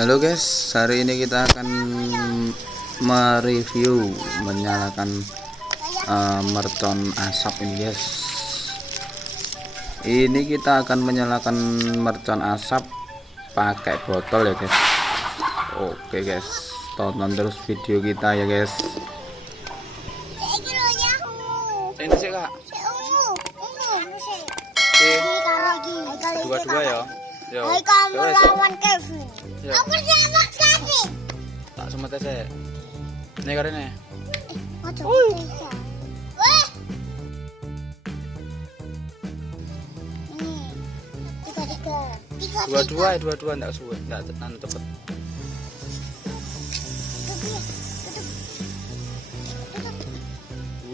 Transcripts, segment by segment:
Halo guys, hari ini kita akan mereview menyalakan mercon asap ini guys. Ini kita akan menyalakan mercon asap pakai botol ya guys. Oke guys, tonton terus video kita ya guys. Ini sih kak. Dua-dua ya. Yo. Kamu lawan Kevin. Yo. Aku sama Kevin. Tak semete sih. Ini karene. Weh. Ini. Dua-dua enggak suwe, enggak cepet.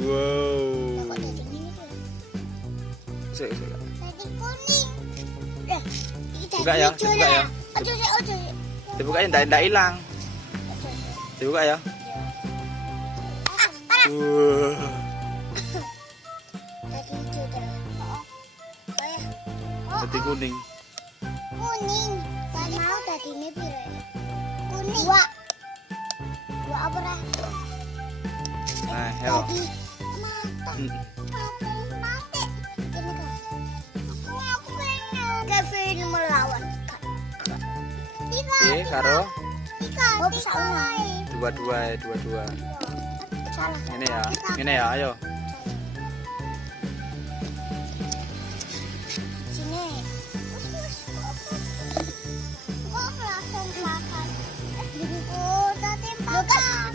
Wow. Sik. Buka ya, dibuka ya. Dibuka ya, enggak hilang. Dibuka ya. Tadi kuning. Tadi mau tadi ini piro? Kuning. Dua apa lah? Nah, heo. Kevin melawan. Oke, karo dua-dua. Salah. Ini ya, ayo. Sini. Kok langsung makan? Oh, tadi makan.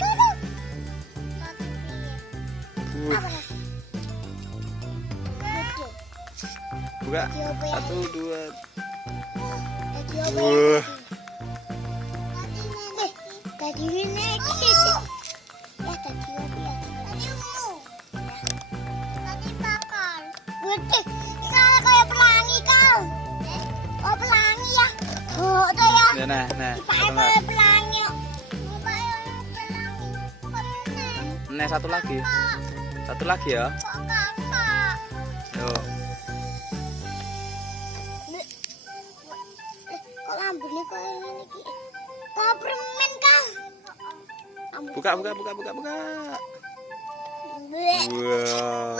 Buka. 1, 2. Tadi ini ya tadi bakal gede misalnya kayak pelangi kau pelangi ya tuh ya Nah, kayak pelangi Nah, satu lagi ya. kok kakak Yuk. kok lambunya kok ini kok permen kang Buka. Wow.